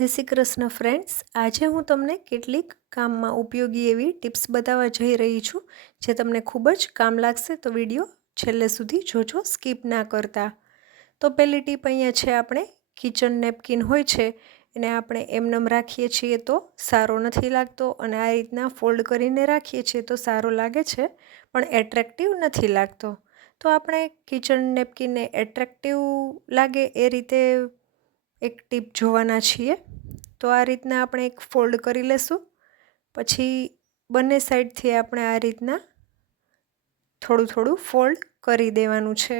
જય શ્રી કૃષ્ણ ફ્રેન્ડ્સ, આજે હું તમને કેટલીક કામમાં ઉપયોગી એવી ટિપ્સ બતાવવા જઈ રહી છું જે તમને ખૂબ જ કામ લાગશે, તો વિડીયો છેલ્લે સુધી જોજો, સ્કીપ ના કરતા। તો પહેલી ટીપ અહીંયા છે, આપણે કિચન નેપકિન હોય છે એને આપણે એમનેમ રાખીએ છીએ તો સારો નથી લાગતો, અને આ રીતના ફોલ્ડ કરીને રાખીએ છીએ તો સારો લાગે છે પણ એટ્રેક્ટિવ નથી લાગતો। તો આપણે કિચન નેપકિનને એટ્રેક્ટિવ લાગે એ રીતે એક ટીપ જોવાના છીએ। તો આ રીતના આપણે એક ફોલ્ડ કરી લેશું, પછી બંને સાઈડથી આપણે આ રીતના થોડું થોડું ફોલ્ડ કરી દેવાનું છે।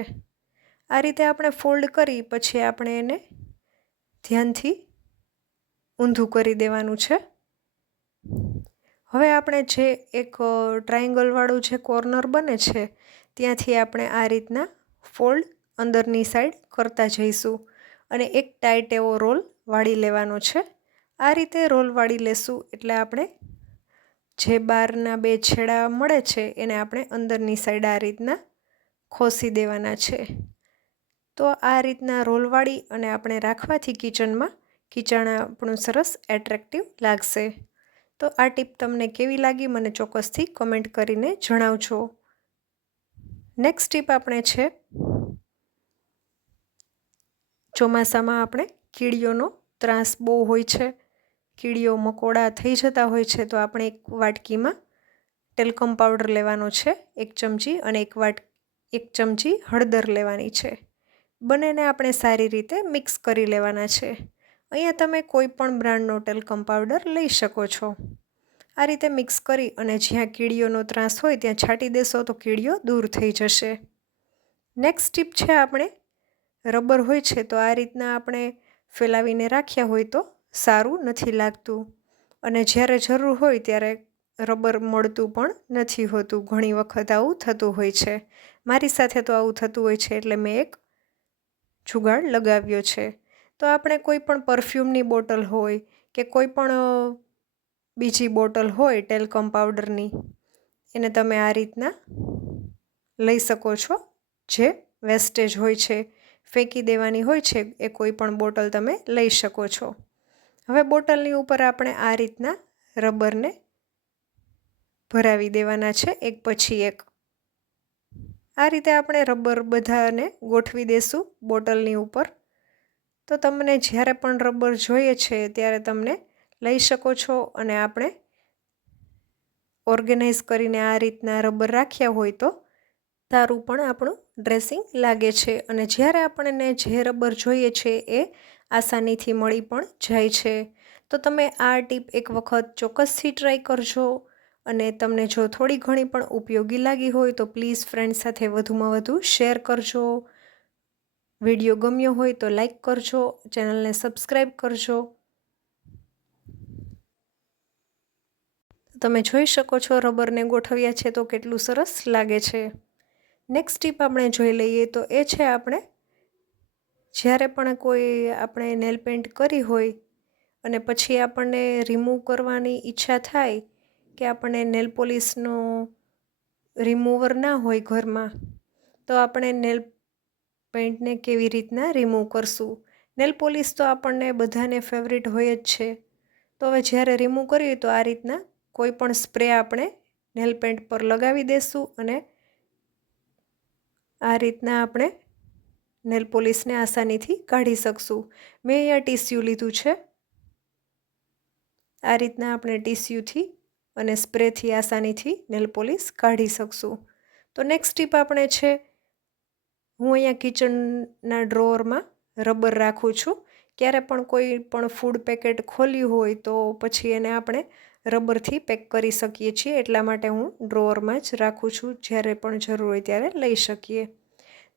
આ રીતે આપણે ફોલ્ડ કરી પછી આપણે એને ધ્યાનથી ઊંધું કરી દેવાનું છે। હવે આપણે જે એક ટ્રાયેંગલવાળું જે કોર્નર બને છે ત્યાંથી આપણે આ રીતના ફોલ્ડ અંદરની સાઈડ કરતા જઈશું અને એક ટાઈટ એવો રોલ વાળી લેવાનો છે। આ રીતે રોલ વાળી લેશું એટલે આપણે જે બહારના બે છેડા મળે છે એને આપણે અંદરની સાઈડ આ રીતના ખોસી દેવાના છે। તો આ રીતના રોલ વાળી અને આપણે રાખવાથી કિચન આપણું સરસ એટ્રેક્ટિવ લાગશે। તો આ ટીપ તમને કેવી લાગી મને ચોક્કસથી કમેન્ટ કરીને જણાવજો। નેક્સ્ટ ટીપ આપણે છે, ચોમાસામાં આપણે કીડીઓનો ત્રાસ બહુ હોય છે, કીડીઓ મકોડા થઈ જતા હોય છે, તો આપણે એક વાટકીમાં ટેલ્કમ પાવડર લેવાનો છે 1 ચમચી, અને એક ચમચી હળદર લેવાની છે। બંનેને આપણે સારી રીતે મિક્સ કરી લેવાના છે। અહીંયા તમે કોઈ પણ બ્રાન્ડનો ટેલ્કમ પાવડર લઈ શકો છો। આ રીતે મિક્સ કરી અને જ્યાં કીડીઓનો ત્રાસ હોય ત્યાં છાંટી દેશો તો કીડીઓ દૂર થઈ જશે। નેક્સ્ટ ટીપ છે, આપણે રબર હોય છે તો આ રીતના આપણે ફેલાવીને રાખ્યા હોય તો સારું નથી લાગતું, અને જ્યારે જરૂર હોય ત્યારે રબર મળતું પણ નથી હોતું। ઘણી વખત આવું થતું હોય છે, મારી સાથે તો આવું થતું હોય છે, એટલે મેં એક જુગાડ લગાવ્યો છે। તો આપણે કોઈ પણ પરફ્યુમની બોટલ હોય કે કોઈ પણ બીજી બોટલ હોય ટેલ્કમ પાવડરની, એને તમે આ રીતના લઈ શકો છો। જે વેસ્ટેજ હોય છે, ફેંકી દેવાની હોય છે, એ કોઈ પણ બોટલ તમે લઈ શકો છો। હવે બોટલની ઉપર આપણે આ રીતના રબરને ભરાવી દેવાના છે એક પછી એક। આ રીતે આપણે રબર બધાને ગોઠવી દેશું બોટલની ઉપર। તો તમને જ્યારે પણ રબર જોઈએ છે ત્યારે તમને લઈ શકો છો, અને આપણે ઓર્ગેનાઇઝ કરીને આ રીતના રબર રાખ્યા હોય તો સારું પણ આપણું ડ્રેસિંગ લાગે છે, અને જ્યારે આપણને જે રબર જોઈએ છે એ આસાનીથી મળી પણ જાય છે। તો તમે આ ટીપ એક વખત ચોક્કસથી ટ્રાય કરજો, અને તમને જો થોડી ઘણી પણ ઉપયોગી લાગી હોય તો પ્લીઝ ફ્રેન્ડ સાથે વધુમાં વધુ શેર કરજો। વિડીયો ગમ્યો હોય તો લાઈક કરજો, ચેનલને સબસ્ક્રાઈબ કરજો। તમે જોઈ શકો છો રબરને ગોઠવ્યા છે તો કેટલું સરસ લાગે છે। નેક્સ્ટ ટીપ આપણે જોઈ લઈએ, તો એ છે, આપણે જ્યારે પણ કોઈ આપણે નેલ પેન્ટ કરી હોય અને પછી આપણને રિમૂવ કરવાની ઈચ્છા થાય કે આપણને નેલ પોલિશનો રિમૂવર ના હોય ઘરમાં, તો આપણે નેલ પેઇન્ટને કેવી રીતના રિમૂવ કરશું। નેલ પોલિશ તો આપણને બધાને ફેવરિટ હોય જ છે। તો હવે જ્યારે રિમૂવ કરીએ તો આ રીતના કોઈ પણ સ્પ્રે આપણે નેલ પેન્ટ પર લગાવી દેશું, અને આ રીતના આપણે નેલ પોલિશને આસાનીથી કાઢી શકશું। મેં અહીંયા ટીસ્યુ લીધું છે, આ રીતના આપણે ટીસ્યુથી અને સ્પ્રેથી આસાનીથી નેલ પોલિશ કાઢી શકશું। તો નેક્સ્ટ ટીપ આપણે છે, હું અહીંયા કિચનના ડ્રોવરમાં રબર રાખું છું। ક્યારે પણ કોઈ પણ ફૂડ પેકેટ ખોલ્યું હોય તો પછી એને આપણે રબરથી પેક કરી શકીએ છીએ, એટલા માટે હું ડ્રોવરમાં જ રાખું છું, જ્યારે પણ જરૂર હોય ત્યારે લઈ શકીએ।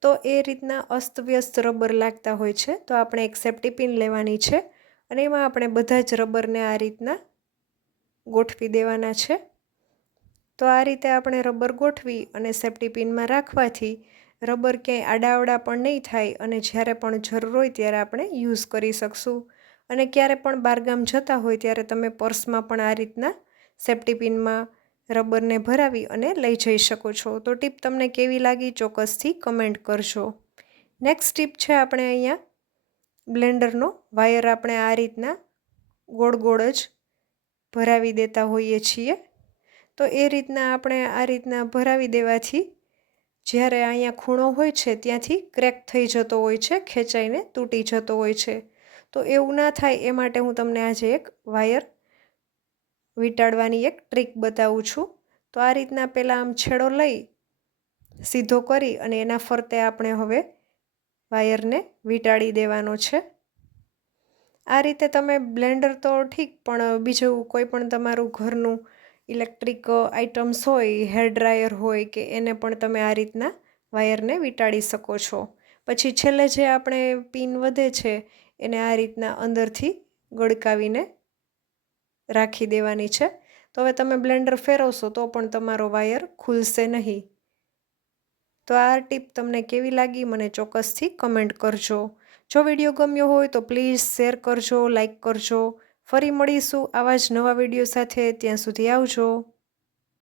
તો એ રીતના અસ્તવ્યસ્ત રબર લાગતા હોય છે તો આપણે એક સેફ્ટી પિન લેવાની છે, અને એમાં આપણે બધા જ રબરને આ રીતના ગોઠવી દેવાના છે। તો આ રીતે આપણે રબર ગોઠવી અને સેફ્ટી પિનમાં રાખવાથી રબર ક્યાંય આડાવડા પણ નહીં થાય, અને જ્યારે પણ જરૂર હોય ત્યારે આપણે યુઝ કરી શકશું। અને ક્યારે પણ બહારગામ જતા હોય ત્યારે તમે પર્સમાં પણ આ રીતના સેફ્ટી પિનમાં રબરને ભરાવી અને લઈ જઈ શકો છો। તો ટીપ તમને કેવી લાગી ચોક્કસથી કમેન્ટ કરજો। નેક્સ્ટ ટીપ છે, આપણે અહીંયા બ્લેન્ડરનો વાયર આપણે આ રીતના ગોળ ગોળ જ ભરાવી દેતા હોઈએ છીએ. તો એ રીતના આપણે આ રીતના ભરાવી દેવાથી જ્યારે અહીંયા ખૂણો હોય છે ત્યાંથી ક્રેક થઈ જતો હોય છે, ખેંચાઈને તૂટી જતો હોય છે. તો એવું ના થાય એ માટે હું તમને આજે એક વાયર વીંટાળવાની એક ટ્રીક બતાવું છું. તો આ રીતના પહેલાં આમ છેડો લઈ સીધો કરી અને એના ફરતે આપણે હવે વાયરને વીંટાળી દેવાનો છે. આ રીતે તમે બ્લેન્ડર તો ઠીક, પણ બીજું કોઈ પણ તમારું ઘરનું ઇલેક્ટ્રિક આઇટમ્સ હોય, હેર ડ્રાયર હોય કે એને પણ તમે આ રીતના વાયરને વીંટાળી શકો છો. પછી છેલ્લે જે આપણે પિન વધે છે એને આ રીતના અંદરથી ગળકાવીને રાખી દેવાની છે. તો હવે તમે બ્લેન્ડર ફેરવશો તો પણ તમારો વાયર ખુલશે નહીં. તો આ ટીપ તમને કેવી લાગી મને ચોક્કસથી કમેન્ટ કરજો. જો વિડીયો ગમ્યો હોય તો પ્લીઝ શેર કરજો, લાઈક કરજો. ફરી મળીશું આવા જ નવા વિડીયો સાથે. ત્યાં સુધી આવજો.